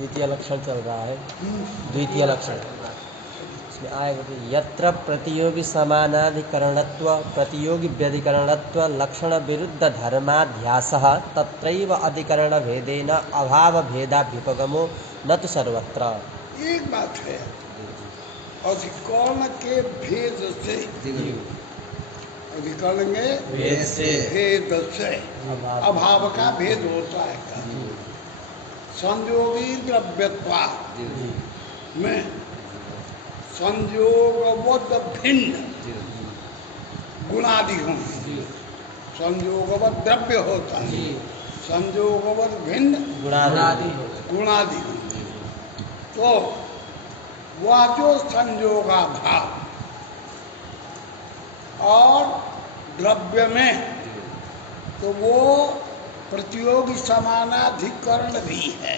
द्वितीय लक्षण चल रहा है। द्वितीय लक्षण इसमें आएगा कि यत्र प्रतियोगी समानाधिकरणत्व प्रतियोगी व्यधिकरणत्व लक्षण विरुद्ध धर्माध्यासः तत्रैव अधिकरण भेदेन अभाव भेदाभ्युपगमो न तो सर्वत्र। एक बात है, अधिकरण के भेद से, अधिकरण के भेद से अभाव का भेद होता है। संयोगी द्रव्यत्वा में संयोगवद भिन्न गुणादि होंगे। संयोगवद द्रव्य होता है, संयोगवद भिन्न गुणादि होंगे। तो वह जो संयोगा भाव और द्रव्य में, तो वो प्रतियोगी समानाधिकरण भी है।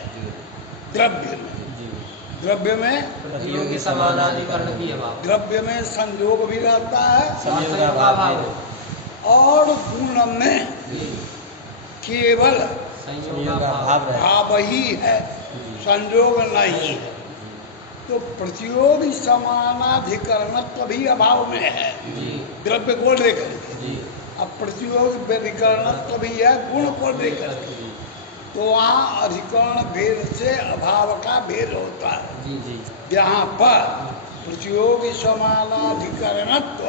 द्रव्य में प्रतियोगी समानाधिकरण की अभाव, द्रव्य में संयोग भी रहता है संयोगाभाव और गुण में केवल संयोगाभाव भाव ही है, संयोग नहीं है। तो प्रतियोगी समानाधिकरणत्व भी अभाव में है द्रव्य को लेकर के। अब प्रतियोगी व्यधिकरणत्व भी है गुण को लेकर के। तो वहाँ अधिकरण भेद से अभाव का भेद होता है। यहाँ पर प्रतियोगी समानाधिकरणत्व,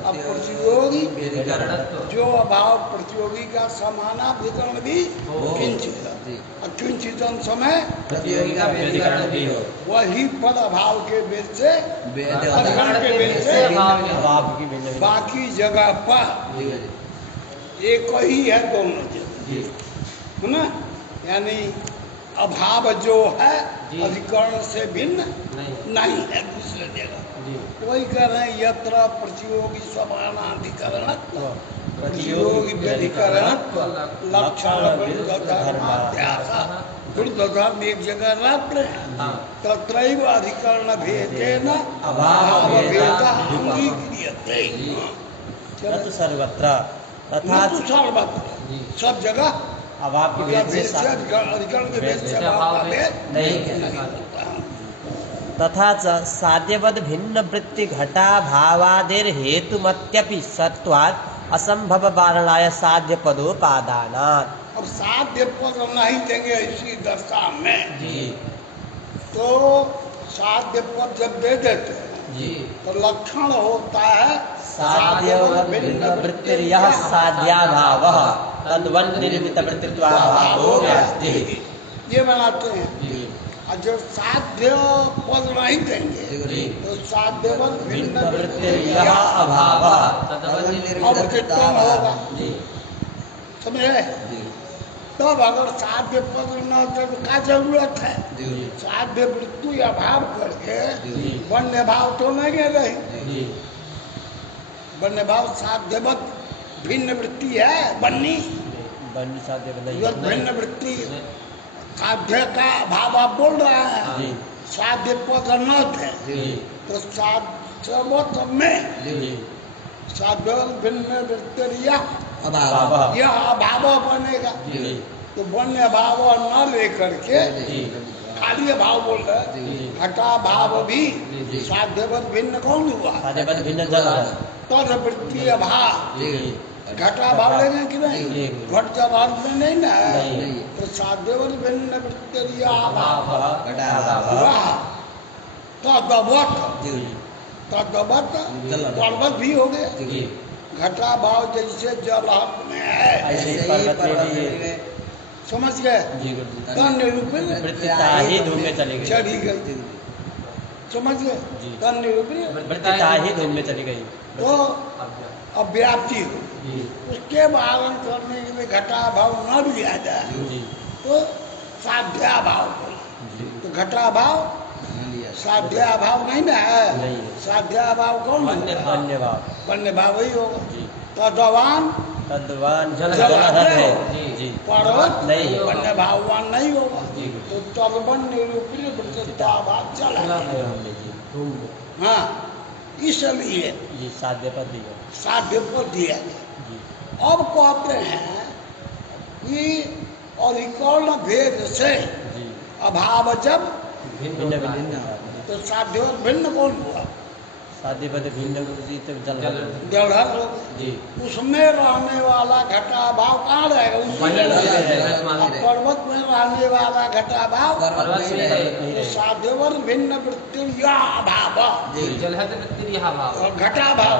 अब प्रतियोगी जो अभाव प्रतियोगी का समानाधिकरण भी किंचित, किंचित समय प्रतियोगी का व्यधिकरण भी हो, वही पद अभाव के भेद से अधिकरण के भेद से अभाव की भिन्न बाकी जगह पर एक ही है दोनों जगह, है ना। यानी अभाव जो है अधिकरण से भिन्न नहीं है दूसरे जगह। वही कह रहे हैं यत्र प्रतियोगी समानाधिकरणत्व प्रतियोगी व्यधिकरणत्व लक्षण विरुद्ध धर्माध्यास। विरुद्ध धर्म एक जगह रख रहे हैं, तत्रैव अधिकरण भेदेन अभाव भेदा अंगीक्रियते। सर्वत्र तथा सब जगह अभाव की भेद से अधिकरण के भेद से अभाव का भेद नहीं होता। तथा च साध्यवद भिन्न वृत्ति घटा भावादेर हेतुमत्यपि सत्वात् असंभव वारणाय साध्य पदोपादानात्। अब साध्य पद नहीं देंगे इसी दशा में तो साध्य पद जब दे देते हैं तो लक्षण होता है साध्यवद भिन्न वृत्तिर्यः साध्याभावः तद्वन् निर्मित वृत्तित्वाभावो नास्ति। ये बनाते हैं। और जब साध्य पद नहीं देंगे तो साध्यवद भिन्न वृत्तिर्यः अभावः अब कितना होगा समझे। तब अगर साध्य पद न तो क्या जरूरत है, साध्य वृत्ति अभाव करके वन्य भाव तो नहीं रही। वन्य भाव साध्यवत भिन्न वृत्ति है, बन्नी साध्य भिन्न वृत्ति साध्य का अभाव आप बोल रहे हैं। साध्य पद न थे तो साध्यवत में साध्यवत भिन्न वृत्ति यह अभाव बनेगा। तो वन्य भाव न लेकर के खाली भाव बोल रहे। घटा भाव भी साध्यवत भिन्न कौन हुआ, तद वृत्ति अभाव घटा भाव लेंगे कि नहीं, घट जब अर्थ में नहीं ना है तो साध्यवत भिन्न वृत्ति अभाव तद्वत पर्वत भी हो गया। घटा भाव जैसे जल में है, समझ गए। चली गई, समझ गए। धन धूम में चली गई तो अब व्याप्ति हो, उसके वारण करने के लिए घटा भाव न लिया जाए तो साध्याभाव बोला। तो घटा भाव साध्याभाव नहीं ना है, साध्याभाव कौन है, वन्य भाव ही होगा। तद्वान जल पर्वत नहीं, वन्य भाववान नहीं होगा। तो तद्वन निरूपण वृत्तित्वाभाव चला। हाँ, इसलिए साध्य पद दिया, साध्य पद दिया गया। अब कहते हैं कि अधिकरण भेद से अभाव जब भिन्न भिन्न तो साध्य और भिन्न कौन हुआ? साध्य पद भिन्न गुरु जी तो जलहर जलहर हो जी। उसमें रहने वाला घटा भाव कहाँ रहेगा? उसमें रहेगा। अब पर्वत में रहने वाला घटा भाव तो साध्यवर भिन्न वृत्ति या अभाव और घटा भाव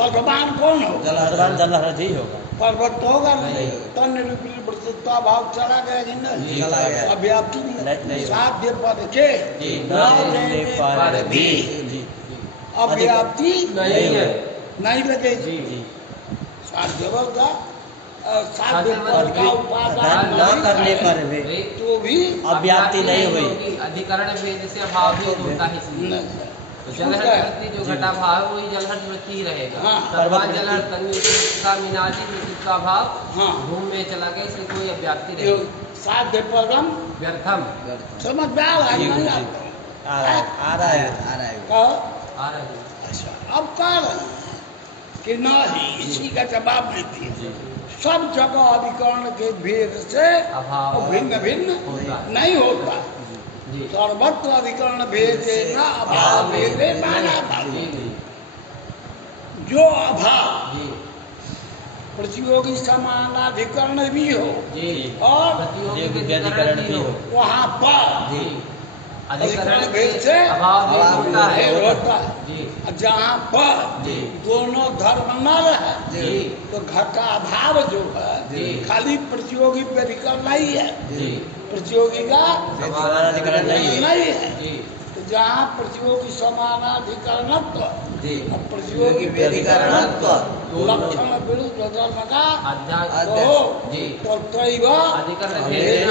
वर्धमान कौन हो? जलहर जी होगा। पर्वत तो होगा नहीं। तन निरूपित वृत्तित्व भाव चला गया कि नहीं? चला गया। अव्याप्ति नहीं। साध्य पद के न देने पर भी अव्याप्ति नहीं लगेगी। साध्यवर का साध्य पद का उपादान न करने पर भी तो भी अव्याप्ति नहीं हुई। अधिकरण भेद से अभाव भी होता है इसलिए तो जलहर वृत्ति जो घटा भाव वही जलहर वृत्ति ही रहेगा। हाँ। जलहर तन्वीका मीनाजी वृत्ति का भाव हाँ। धूम में चला गया इसलिए कोई अव्याप्ति नहीं। साध्य पदम व्यर्थम समझ में आ रहा है नहीं आ रहा है कहो? आ रहा है। अच्छा अब कह रहे हैं कि नहीं, इसी का जवाब नहीं दिया। सब जगह अधिकरण के भेद से अभाव भिन्न भिन्न नहीं होता। जी सर्वत्र अधिकरण भेद न अभाव भेदे माना भाव। जो अभाव जी प्रतियोगी समानाधिकरण भी हो जी और प्रतियोगी व्यधिकरण भी हो वहाँ पर जी अधिकरण भेद से अभाव भी होता है। भेद होता है। जी जहाँ पर जी दोनों धर्म न रहे जी तो घटा भाव जो है जी खाली प्रतियोगी व्यधिकरण नहीं है, जी प्रतियोगी का समानाधिकरण नहीं है। जी तो जहाँ प्रतियोगी समानाधिकरणत्व जी और प्रतियोगी व्यधिकरणत्व लक्षण विरुद्ध धर्म का अध्याय तो जी तो त्रैव अधिकरण भेद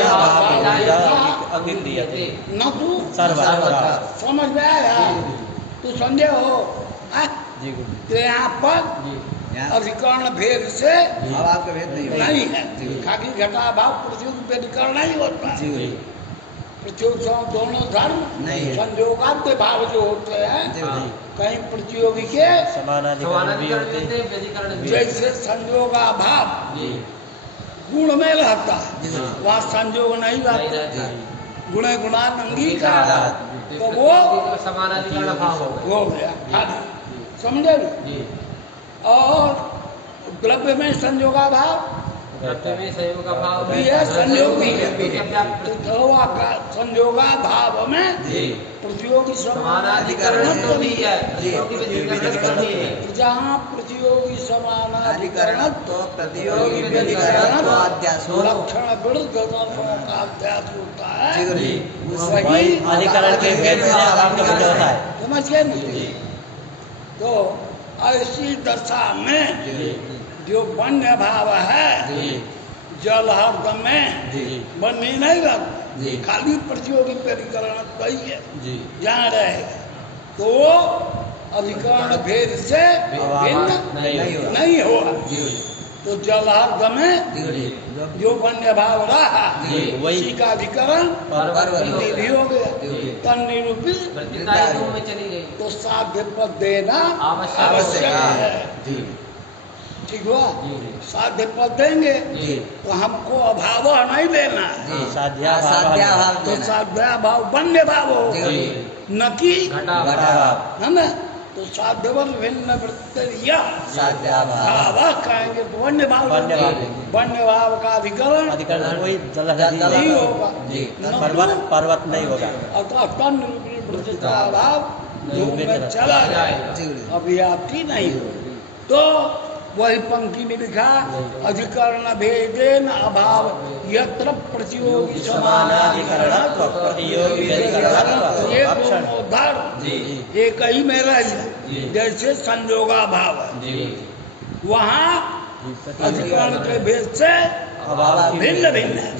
अभिक्रियते न तू सर्वत्र समझ में आया? तू समझे हो? हाँ? जी गुरु तो यहाँ पर जी अधिकरण भेद से अभाव का भेद नहीं नहीं है। खाली घटा भाव प्रतियोगी व्यधिकरण नहीं होता। जी प्रतियोगी दोनों धर्म नहीं है। संयोगात्म भाव जो होते हैं जी कहीं प्रतियोगी के समानाधिकरण भी होते समानाधिकरण भी व्यधिकरण भी जैसे संयोगा भाव जी गुण में रहता है, जी वहाँ संयोग नहीं नहीं रहता। रहता है। गुणे गुणानंगी का तो वो समानाधिकरण भाव हो गया। हो गया खाली, समझे? जी और द्रव्य में संयोगा भाव द्रव्य में संयोग का भाव भी है, संयोग भी है। है। तो ध्रुवा का संयोगा भाव में जी प्रतियोगी समानाधिकरण तो समानाधिकरण भी है जी। प्रतियोगी व्यधिकरण भी है। जहाँ प्रतियोगी समानाधिकरण तो प्रतियोगी व्यधिकरण तो अध्यास हो। लक्षण विरुद्ध धर्मों का अध्यास होता है। जी वही अधिकरण के भेद से अभाव का भेद होता है। समझ गए ना? तो ऐसी दशा में जो वन्य भाव है जल हर में बनी नहीं रहती, खाली प्रतियोगी व्यधिकरण वही है जहाँ रहेगा तो वो अधिकरण भेद से भिन्न नहीं होगा। तो जलहर में जो वन्य भाव रहा उसी का अधिकरण भी हो गया, तन निरूपित में चली गई तो साध्य पद देना आवश्यक है। ठीक हुआ? साध्य पद देंगे तो हमको अभाव नहीं देना, साध्याभाव तो साध्या भाव वन्य भाव हो न कि घटा है ना? तो साध्यवर भिन्न वृत्तिया साध्याभाव भाव कहेंगे तो वन्य भाव वन्य भाव का अधिकरण वही जलहर नहीं होगा। पर्वत नहीं होगा। अतः तन वृत्तिता भाव धूम में चला जाएगा, अभिव्याप्ति नहीं होगी। तो वही पंक्ति में लिखा अधिकरण भेदेन अभाव यत्र प्रतियोगी समानाधिकरणत्व प्रतियोगी व्यधिकरणत्व ये लक्षण दोनों धर्म एक ही में रह जाए। जैसे संयोगा भाव वहाँ अधिकरण के भेद से भिन्न भिन्न है,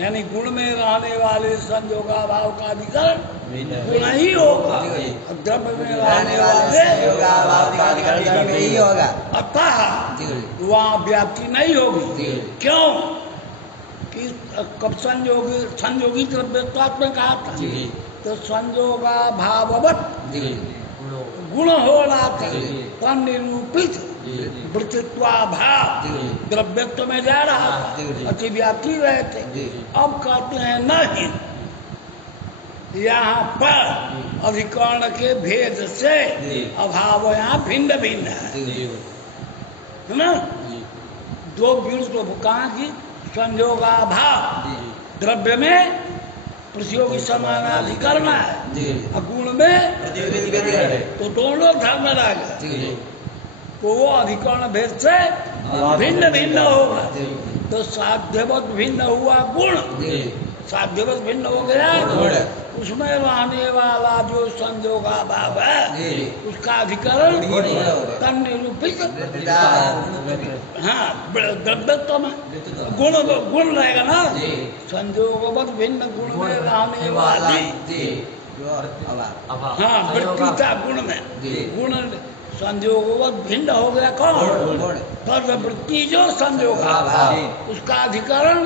यानी गुण में रहने वाले संयोगा भाव का अधिकरण गुण ही होगा, द्रव्य में रहने वाले नहीं होगा। अतः वहाँ व्याप्ति नहीं होगी। क्यों कि कब संयोगी द्रव्यत्वात्म में कहा था तो संयोगा भाववत गुण हो रहा था, तन निरूपित वृत्तित्वा भाव द्रव्यत्व में जा रहा था, अतिव्याप्ति रहे थे। अब कहते हैं नहीं, यहाँ पर अधिकरण के भेद से अभाव यहाँ भिन्न भिन्न है ना। दो विरुद्ध कहाँ की संयोगाभाव द्रव्य में प्रतियोगी समानाधिकरण है और गुण में तो दोनों धर्म रह गए, तो वो अधिकरण भेद से भिन्न भिन्न होगा। तो साध्यवत भिन्न हुआ गुण, साध्यवत भिन्न हो गया गुण, उसमें रहने वाला जो संयोगाभाव है उसका अधिकरण तन निरूपित हाँ द्रव्यत्व में गुण रहेगा ना। संयोगवत भिन्न गुण में रहने वाली हाँ वृत्तिता गुण में गुण संयोगवत भिन्न हो गया कौन पर वृत्ति जो संयोग उसका अधिकरण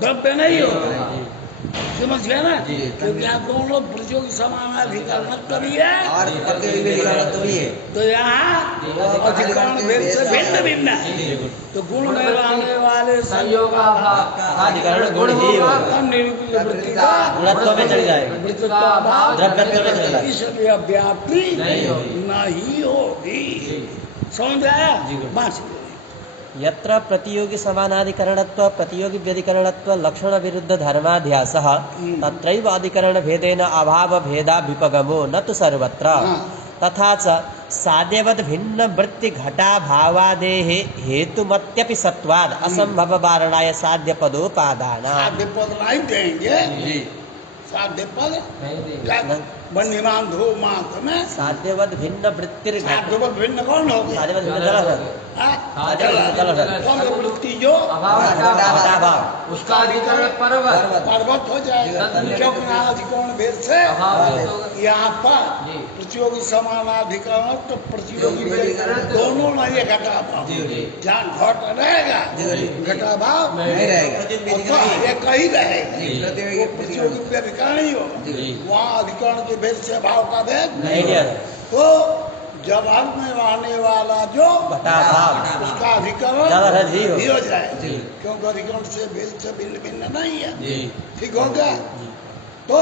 द्रव्य नहीं होगा। समझ गया ना, क्योंकि यहाँ दोनों प्रतियोगी समानाधिकरण करी है तो यहाँ अधिकरण भेद से भिन्न भिन्न है। तो गुण में रहने वाले अधिकरण गुण ही होगा, निरूपित वृत्ति का गुणत्व में चल जाएगा, द्रव्यत्व में चल जाएगा, इसलिए व्याप्ति नहीं होगी। समझ आया बस। यत्र प्रतियोगी समानाधिकरणत्व प्रतियोगी व्यधिकरणत्व लक्षण विरुद्ध धर्माध्यासः तत्रैव अधिकरण भेदेन अभाव भेदा विपगमो न तो सर्वत्र। तथा च साध्यवद भिन्न वृत्ति घटा भावादेः हेतुमत्यपि सत्वाद असंभव वारणाय साध्य पदोपादान। साध्य पद नहीं देंगे, साध्य पद बन्यमान धो मात्र में साध्यवद भिन्न वृत्ति साध्यवद भिन्न कौन हो गया? साध्यवद भिन्न कौन वृत्ति जो घटाभाव उसका अधिकरण पर्वत हो जाएगा, क्योंकि अधिकरण भेद से यहाँ पर प्रतियोगी समानाधिकरण तो प्रतियोगी दोनों नहीं घटाभाव, जहाँ घट रहेगा घटाभाव नहीं रहेगा, एक ही रहेगा, प्रतियोगी व्यधिकरण ही होगा। वहाँ अधिकरण के भेद से भाव का भेद नहीं है। तो जब अर्थ में रहने वाला जो घटाभाव उसका अधिकरण ही हो जाए, क्योंकि अधिकरण से भेद से भिन्न भिन्न नहीं है। ठीक हो गया। तो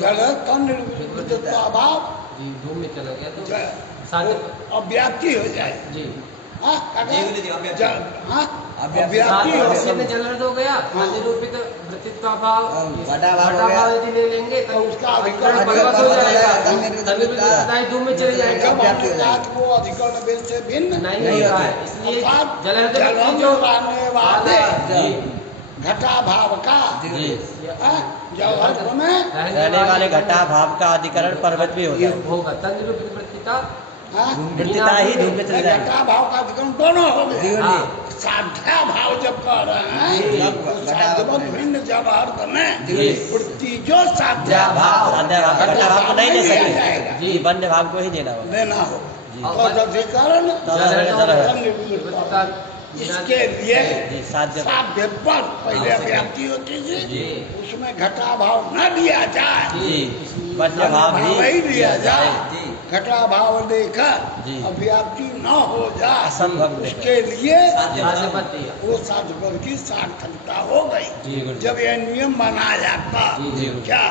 जड़ तन निरूपित अभाव धूम में चला गया तो अव्याप्ति हो जाए। अव्याप्ति जलद हो गया, निरूपित वृत्तित्व भाव यदि ले लेंगे तो उसका अधिकरण पर्वत हो जाएगा, धूम में चले जाएगा। वो अधिकरण भेद से भिन्न नहीं होता है, इसलिए जलद जो रहने वाले घटा भाव का जल में रहने वाले घटा भाव का अधिकरण पर्वत भी होगा। तन निरूपित वृत्तिता वृत्तिता ही धूम में चले जाएगा। घटा भाव का अधिकरण दोनों हो गए। साध्या भाव जब कर रहे हैं तो भिन्न जब अर्थ में वृत्ति जो साध्या भाव घटा भाव को नहीं दे सकते जी, वन्य भाव को ही देना होगा। तो अधिकरण इसके लिए साध्य पर पहले व्याप्ति होती थी, उसमें घटा भाव न दिया जाए, वन्य भाव ही दिया जाए। घटा भाव लेकर अव्याप्ति न हो जाए, असंभव उसके लिए वो साध्यपद की सार्थकता हो गई। जब यह नियम बना जाता क्या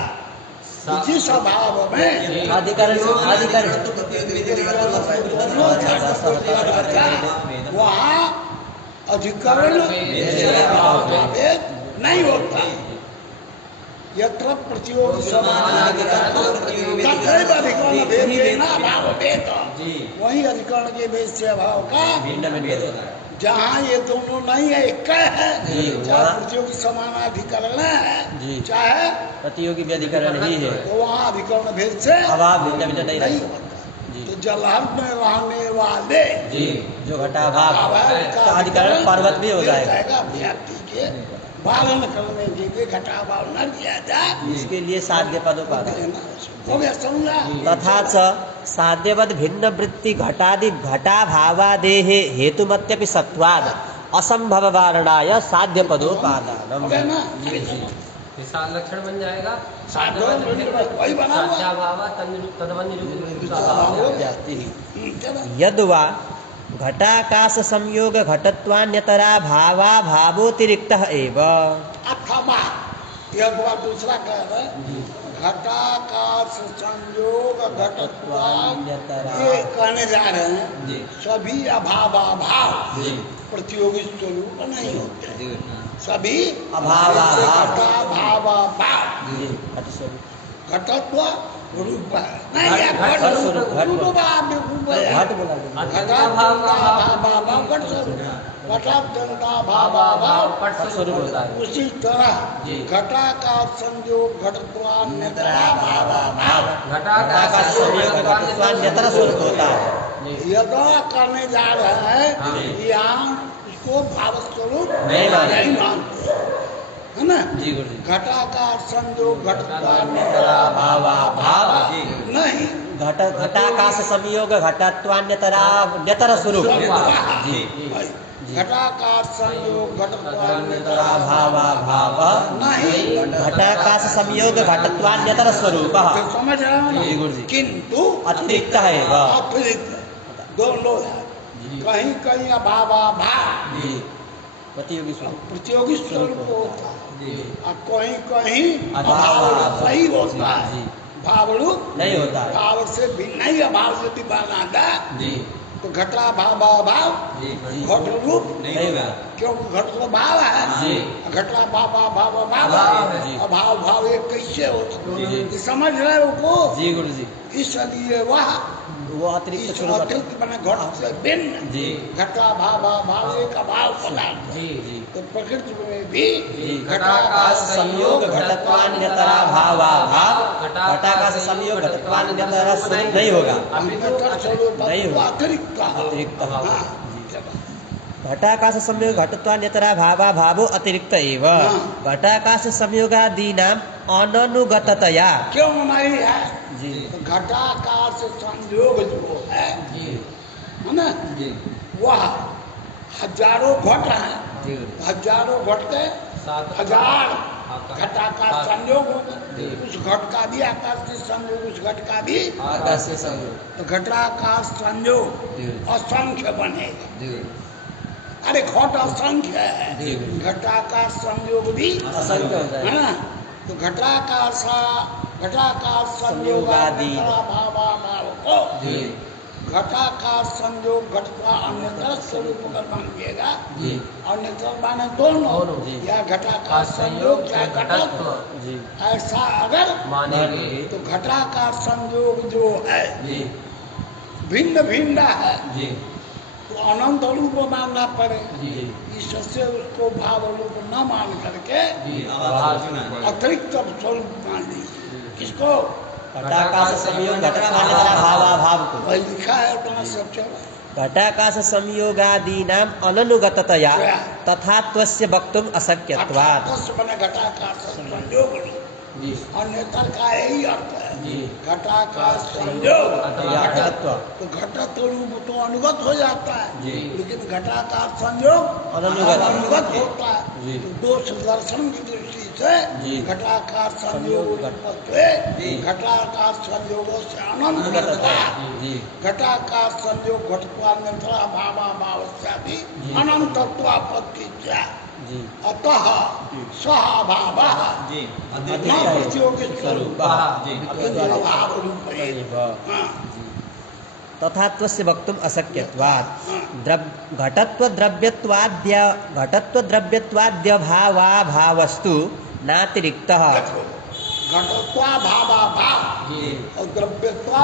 इसी स्वभाव में अधिकरण वहाँ अधिकरण नहीं होता। यत्र प्रतियोगी वही अधिकरण के भेद से अभाव का जहाँ ये दोनों नहीं है, एक है, चाहे प्रतियोगी समानाधिकरण है चाहे प्रतियोगी व्यधिकरण ही है, तो वहाँ अधिकरण भेद से अभाव भिन्न नहीं होता। तो जलहर में रहने वाले जो घटा भाव का अधिकरण पर्वत भी हो जाएगा। व्याप्ति के पालन करने के लिए घटा भाव न दिया जाए, इसके लिए साध्य पदोपादान हो गया। समझा। तथा च साध्यवद भिन्न वृत्ति घटादि घटा भावादेः हेतुमत्यपि सत्वाद असंभव वारणाय साध्य पदोपादान। लक्षण बन जाएगा वही बना यद्वा घटाकाश संयोग घटत्वान्यतरा भावा भावोतिरिक्तः एव। अथवा यह बात दूसरा कह रहे घटाकाश संयोग घटत्वान ये कहने जा रहे हैं सभी अभावाभाव प्रतियोगी स्वरूप नहीं होते सभी अभावाभाव घटत्व रूप नहीं उसी तरह घटाकाश संयोग घटत्वान्यतर स्वरूप होता है। यदा करने जा रहे हैं यहाँ उसको भाव स्वरूप नहीं मानते है ना घटाकाश संयोग घटत्वान्यतराभाव नहीं घटाकाश संयोग घटत्वान्यतर स्वरूप घटाकाश संयोग घटत्वान्यतराभाव नहीं घटाकाश संयोग घटत्वान्यतर स्वरूप समझ रहे हो ना किंतु अतिरिक्त है अतिरिक्त दोनों है कहीं कहीं अभावाभाव प्रतियोगी स्वरूप होता है और कहीं कहीं अभाव सही होता है भाव रूप नहीं होता है। भाव से भिन्न ही अभाव यदि बनाता तो घटा भाव घट रूप क्योंकि घट तो भाव है घटला भाव अभाव भाव ये कैसे होता है समझ रहे हो को जी गुरु जी इसलिए वो अतिरिक्त अतिरिक्त बने घट से भिन्न घटा भाव एक अभाव पदार्थ तो प्रकृति में भी घटाकाश संयोग घटत्वान्यतराभाव घटाकाश संयोग घटत्वान्यतर स्वरूप नहीं होगा नहीं होगा अतिरिक्त घटाकाश संयोग घटत्वान्यतराभावो अतिरिक्त एव घटाकाश संयोगादीनाम अननुगततया क्यों नहीं है जी घटाकाश संयोग जो है ना वह हजारों घट है हजारों घट के 1000 घटाकाश संयोग होगा उस घट का भी आकाश से संयोग उस घट का भी आकाश से संयोग तो घटाकाश संयोग असंख्य बनेगा अरे घट असंख्य है घटाकाश संयोग भी असंख्य हो जाएगा। है ना तो घटाकाश संयोगादि भाव को घटाकाश संयोग घटका अन्यतर स्वरूप अगर मानिएगा अन्यतर माने दोनों या घटाकाश संयोग या घटत्व ऐसा अगर मानेंगे तो घटाकाश संयोग जो है भिन्न भिन्न है तो अनंत रूप मानना पड़े इससे उसको भाव रूप न मान करके अतिरिक्त स्वरूप मान लीजिए किसको घटाकाश संयोग घटत्वान्यतराभाव को वही लिखा है अपना सब चला घटाकाश संयोगादीनाम अननुगततया तथात्वस्य वक्तुम अशक्यत्वात् बने घटाकाश संयोग अन्यतर का यही अर्थ है घटाकाश संयोग तो घटत्व रूप तो अनुगत हो जाता है लेकिन घटाकाश संयोग अनुगत होता है तो दोष दर्शन की दृष्टि से घटाकाश संयोग घटाकाश संयोग से अनंत घटाकाश संयोग घटत्वान्यतरा भावाभावस्यादि अनंतत्वापत्ति अतः स्वभाव प्रतियोगी स्वरूप तथात्वस्य वक्तुम अशक्यत्वात् घटत्वद्रव्यत्वाद्य भावाभावस्तु नातिरिक्तः घटत्वा भावाभाव और द्रव्यत्वा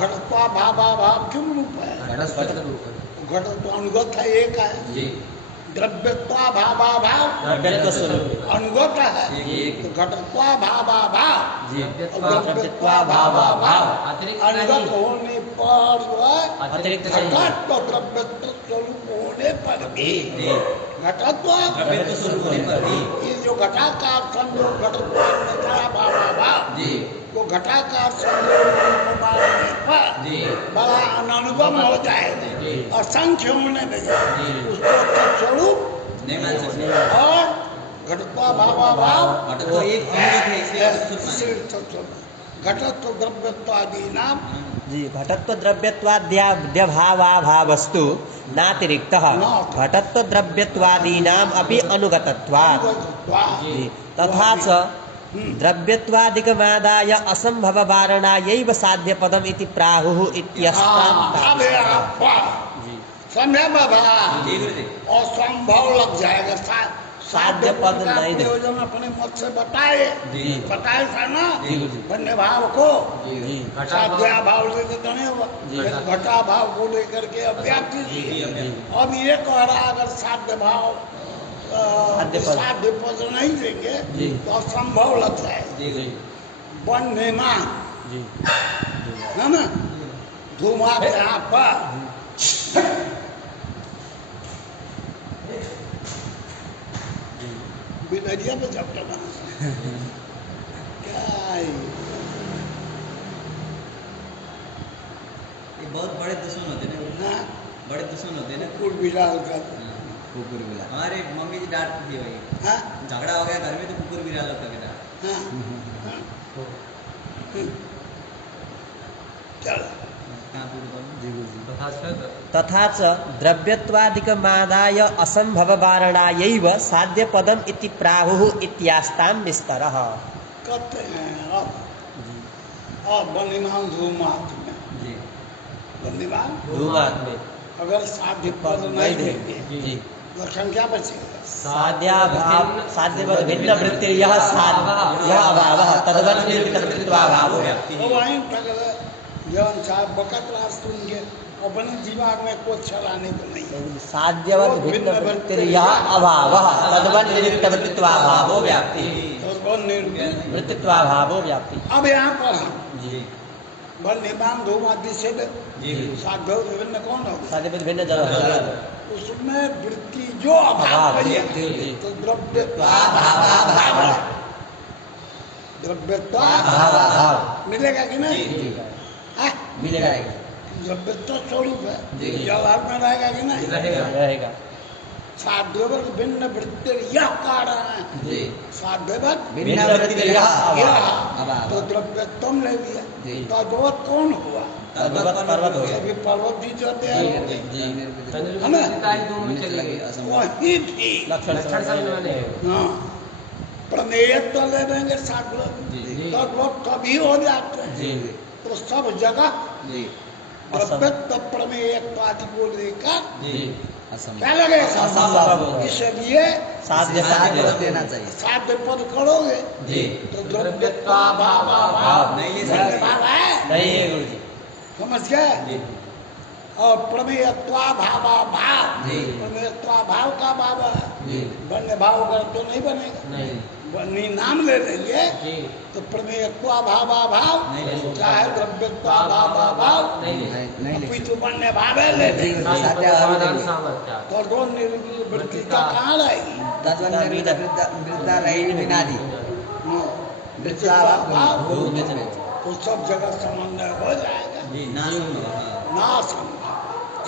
घटत्वा भावाभाव क्यों रूप है घटत्व अनुगत है एक है द्रव्यत्वा भावाभाव अनुगत है तो घटत्वा भावाभाव द्रव्यत्वा भावाभाव अनुगत होने पर घटत्व द्रव्यत्व स्वरूप होने पर भी घटत्व ये जो घटाकार संयोग घटत्वा भावाभाव वो घटाकार संयोग मानने पर बड़ा अननुगम हो जाएगा असंख्य होने लगे उसको स्वरूप और घटत्वा भावाभाव घटत्व द्रव्यत्वादि नाम जी घटत्व द्रव्यत्वाद्यभावाभावस्तु नातिरिक्तः घटत्व द्रव्यत्वादीनाम् अपि अनुगतत्वात् जी तथा च द्रव्यत्वादिकमादाय असंभववारणायैव साध्यपदम् इति प्राहुः इत्यस्तां समय और संभव लग जाएगा साध्य पद नहीं प्रयोजन अपने मत से बताए था ना अन्य भाव को साध्या भाव लेकर घटा भाव को लेकर के अव्याप्ति अब ये कह रहा अगर साध्य भाव साध्य पद नहीं देंगे तो असंभव लग जाए बनने मान है ना धुआं यहाँ पर बिनरिया में चपटा बना क्या है ये बहुत बड़े दुश्मन होते हैं ना, बड़े दुश्मन होते हैं ना। कुकुर बिलाल का कुकुर बिलाल हमारे मम्मी जी डांटती थी भाई, झगड़ा हो गया घर में तो कुकुर बिलाल होता है चल तथा च द्रव्यत्वादिकमादाय असंभववारणायैव साध्यपदम् इति प्राहुः इत्यास्तां विस्तरः कहते हैं अब बनिमान धूमात में धूमात में अगर साध्य पद नहीं देंगे लक्षण क्या बचेगा साध्याभाव साध्यपद भिन्न वृत्ति यह अभावः तद्वत् निर्विकल्पित्वाभावो व्याप्ति तो वहीं तक जब साहब बकत रास सुनके अपने दिमाग में कुछ चलाने को नहीं साध्यवत् भिन्न वृत्ति यह अभावः तद्वत् निर्विकल्पित्वाभावो व्याप्ति वृत्तित्वाभावो व्याप्ति अब यहाँ पर हम बल निमान धूमादि से साध्य विभिन्न कौन होगा साध्यपद भिन्न जगह उसमें वृत्ति जो अभाव तो द्रव्यत्वाभाव मिलेगा कि नहीं मिलेगा द्रव्यत्व स्वरूप है जवाब में रहेगा कि नहीं रहेगा साध्यवत भिन्न वृत्ति यह कारण है साध्यवत भिन्न वृत्ति यह तो द्रव्यत्व ले लिया तद्वत कौन हुआ तद्वत पर्वत हो सभी पर्वत भी जाते हैं वही भी प्रमेयत्व ले लेंगे साध्य तद्वत कभी हो जाते हैं तो सब जगह द्रव्यत्व प्रमेयत्वादि को लेकर क्या लगेगा इसलिए साध्य देना चाहिए साध्य पद करोगे तो द्रव्यत्वाभाव नहीं है गुरु जी समझ गए और प्रमेयत्वाभाव प्रमेयत्वाभाव का भाव है बनने भाव कर तो नहीं बनेगा बनी नाम ले लेंगे तो प्रमेयत्वाभाव चाहे द्रव्यत्वाभाव अभी तो बनने भाव है ले तो दो वृत्ति का कहाँ रहेगी तो सब जगह समन्वय हो जाएगा ना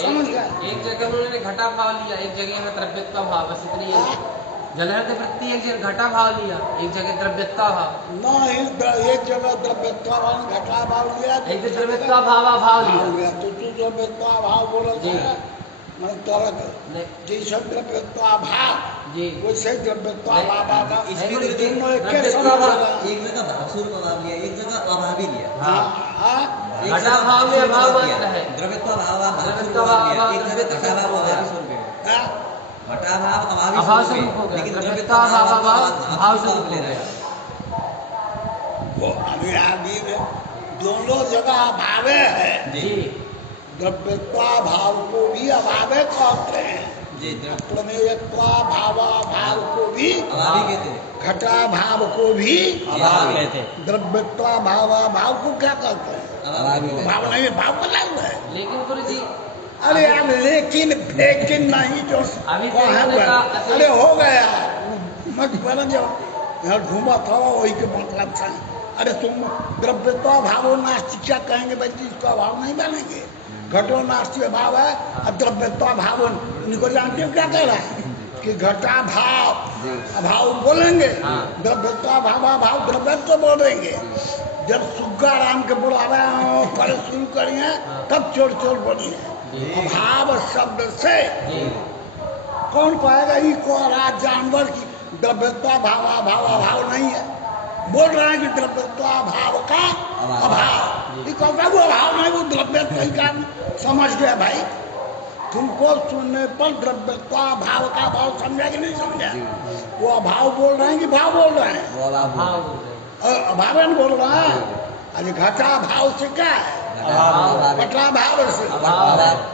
समझ गए एक जगह उन्होंने घटा भाव लिया, एक जगह में द्रव्यत्व भाव, बस इतनी जलहृदय वृत्ति एक जगह घटा भाव लिया, एक जगह द्रव्यत्व भाव नहीं एक जगह द्रव्यत्व घटा भाव लिया एक जगह द्रव्यत्व भाव लिया तो तू द्रव्यत्व भाव बोल मैं तरक जैसे द्रव्यत्व भाव वैसे द्रव्यत्व भाव एक जगह भावस्वरूप अभाव लिया, एक जगह अभावी लिया। घटा भाव में अभाव मात्र है, द्रव्यत्व भाव एक जगह घटा भाव अभावी स्वरूप है, घटा भाव अभावी स्वरूप है, लेकिन द्रव्यत्व भाव स्वरूप ले रहा है। वो अभी आदि दोनों जगह अभावे है द्रव्यत्वा भाव को भी अभावे कहते हैं, प्रमेयत्वा भाव को भी अभावी कहते हैं, घटा भाव को भी अभाव कहते हैं, द्रव्यत्वा भाव को क्या कहते हैं भाव नहीं भाव को अलग है। लेकिन गुरु जी अरे यार लेकिन नहीं जो अरे हो गया मत बना जो यहाँ घूमा था वही के मतलब था। अरे तुम द्रव्यत्वा भावो नास्ति क्या कहेंगे भाई इसका भाव नहीं बनेंगे, घटो नास्ति भाव है और द्रव्यत्वा भाव इनको जानते हो क्या कह रहा है कि घटा भाव बोलेंगे द्रव्यत्वा भाव द्रव्यत्व बोलेंगे जब सुग्गा राम के बुलावे करे शुरू करी है तब चोर चोर बनी है। अभाव शब्द से कौन कहेगा ये को राज जानवर की द्रव्यत्वा भाव नहीं है। बोल रहे हैं कि द्रव्यत्वा भाव का अभाव, ये कहता वो अभाव नहीं, वो द्रव्यत्व का समझ गया भाई। तुमको सुनने पर द्रव्यत्वा भाव का भाव समझा कि नहीं समझा? वो अभाव बोल रहे हैं कि भाव बोल रहे हैं? अभाव बोल रहा है। अरे घटा भाव से क्या है? मठा भाव से।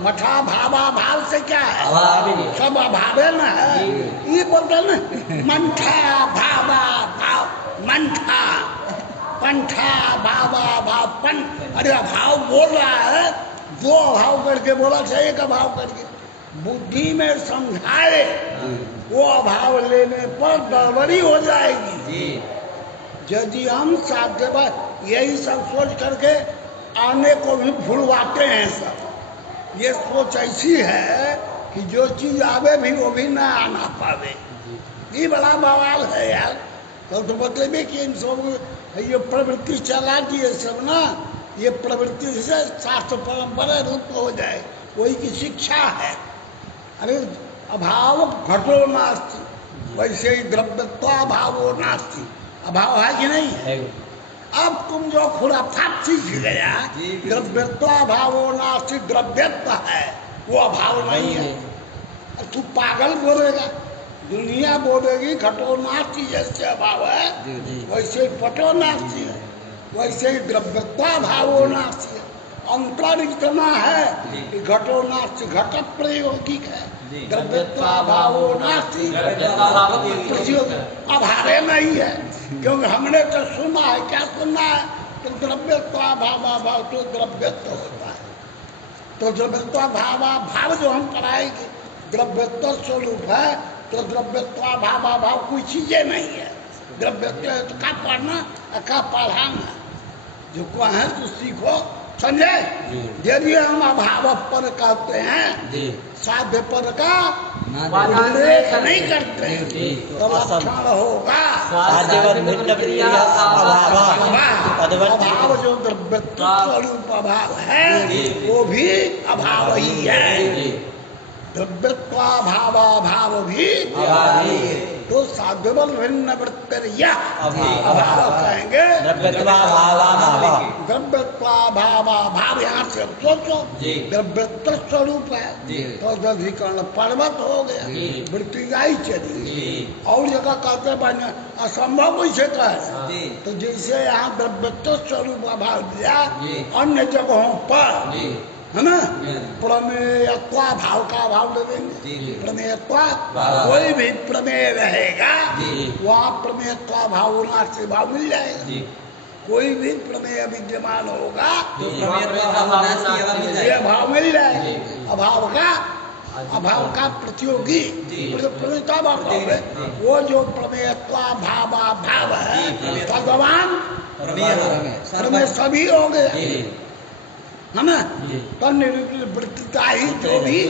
मठा भावा भाव से क्या है? सब अभाव है ना। ये बोलते ना मंठा भावा भाव, मंठा पंठा भावा भाव पन। अरे अभाव बोल रहा है, दो अभाव करके बोला चाहिए, एक अभाव करके बुद्धि में समझाए, वो अभाव लेने पर गड़बड़ी हो जाएगी। यदि हम साध्य यही सब सोच करके आने को भी भूलवाते हैं सब। ये सोच ऐसी है कि जो चीज आवे भी वो भी ना आना पावे। ये बड़ा बवाल है यार। कल तो बतलेबे कि इन सब ये प्रवृत्ति चला दिए सब ना, ये प्रवृत्ति से शास्त्र परंपरा रूप हो जाए, वही की शिक्षा है। अरे अभाव घटो नास्ति, वैसे ही द्रव्यत्वाभावो नास्ति। अभाव है कि नहीं है? अब तुम जो खुराफात सीख गया, द्रव्यत्वाभावो नास्ति द्रव्यत्व है, वो अभाव नहीं है। तू पागल बोलेगा, दुनिया बोलेगी घटो नास्ति जैसे अभाव है वैसे ही पटो नास्ति है, वैसे ही द्रव्यत्वाभावो नास्ति है। अंतर इतना है कि घटो नास्ति घट प्रयोगिक है, द्रव्यत्वाभावो नास्ति अभाव नहीं है। क्योंकि हमने तो सुना है, क्या सुना है? तो द्रव्यत्वाभाव तो द्रव्यत्व होता है। तो द्रव्यत्वाभाव जो हम पढ़ाएंगे द्रव्यत्व स्वरूप है, तो द्रव्यत्वाभाव कोई चीजें नहीं है। द्रव्यत्व का पढ़ना का पढ़ाना, जो को है तो सीखो, समझे? यदि हम अभाव पर कहते हैं, साध्य पर का उल्लेख नहीं करते, तो लक्षण होगा अभाव। जो द्रव्यत्व स्वरूप अभाव है वो भी अभाव ही है। द्रव्यत्वाभाव भी तो साध्यबल भिन्न वृत्तिर्य अभाव कहेंगे। द्रव्यत्वाभाव यहाँ से सोचो, द्रव्यत्व स्वरूप है तो अधिकरण पर्वत हो गया, वृत्ति आई चली। और जगह कहते बने असंभव कैसे कहे, तो जैसे यहाँ द्रव्यत्व स्वरूप अभाव दिया, अन्य जगहों पर है ना प्रमेयत्वा भाव का अभाव दे देंगे। प्रमेयत्वा कोई भी प्रमेय रहेगा वहाँ प्रमेयत्वा भाव से भाव मिल जाएगा। कोई भी प्रमेय विद्यमान होगा ये भाव मिल जाएगा। अभाव का प्रतियोगी प्रमेयत्वा भाव है, वो जो प्रमेयत्वा भाव है भगवान प्रमेय सभी हो गए है ना। तो निवृत्तिता ही जो भी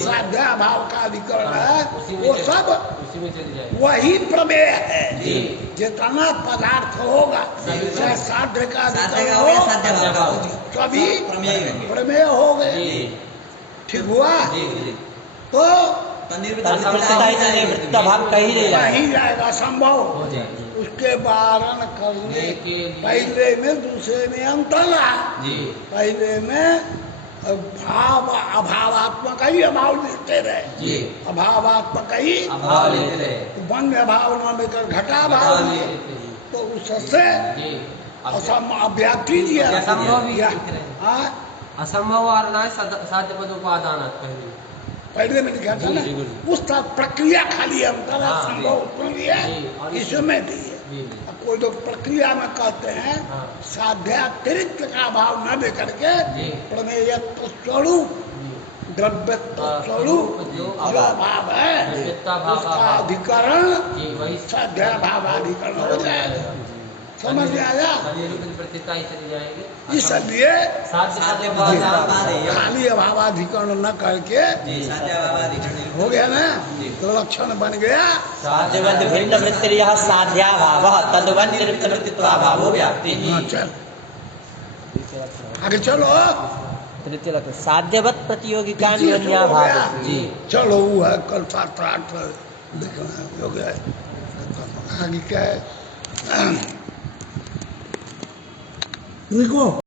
साध्या भाव का अधिकरण है वो सब वही प्रमेय है। जितना पदार्थ होगा चाहे साध्य का अधिकरण हो सभी प्रमेय हो गए। ठीक हुआ? तो भाव कहीं जाएगा संभव। उसके वारण करने पहले में दूसरे में अंतर रहा। पहले में अभावात्मक ही अभाव लेते रहे, अभावात्मक ही बंद अभाव न लेकर घटा भाव, तो उससे अव्याप्ति दिया। असंभव और साध्य पद उपादान पहले में लिखा था ना, उसका प्रक्रिया खाली अंतर है, संभव इसमें भी है। कोई लोग प्रक्रिया में कहते हैं साध्यातिरिक्त का भाव न लेकर के प्रमेयत्व स्वरूप द्रव्यत्व स्वरूप जो भाव है उसका अधिकरण साध्या भाव अधिकरण हो जाएगा। समझ में आया? प्रतियोगिता ही चली जाएगी। इसलिए साध्य खाली अभावाधिकरण न करके हो गया ना, तो लक्षण बन गया। साध्यवंत भिन्न वृत्तिर्यः साध्याभावः तद्वंत वृत्तित्वाभावो व्याप्ति। चल आगे चलो। तृतीय लक्षण साध्यवत प्रतियोगिका अन्योन्याभाव। जी चलो वो है कल 7-8 लिखना हो गया। आगे क्या है? लिखो।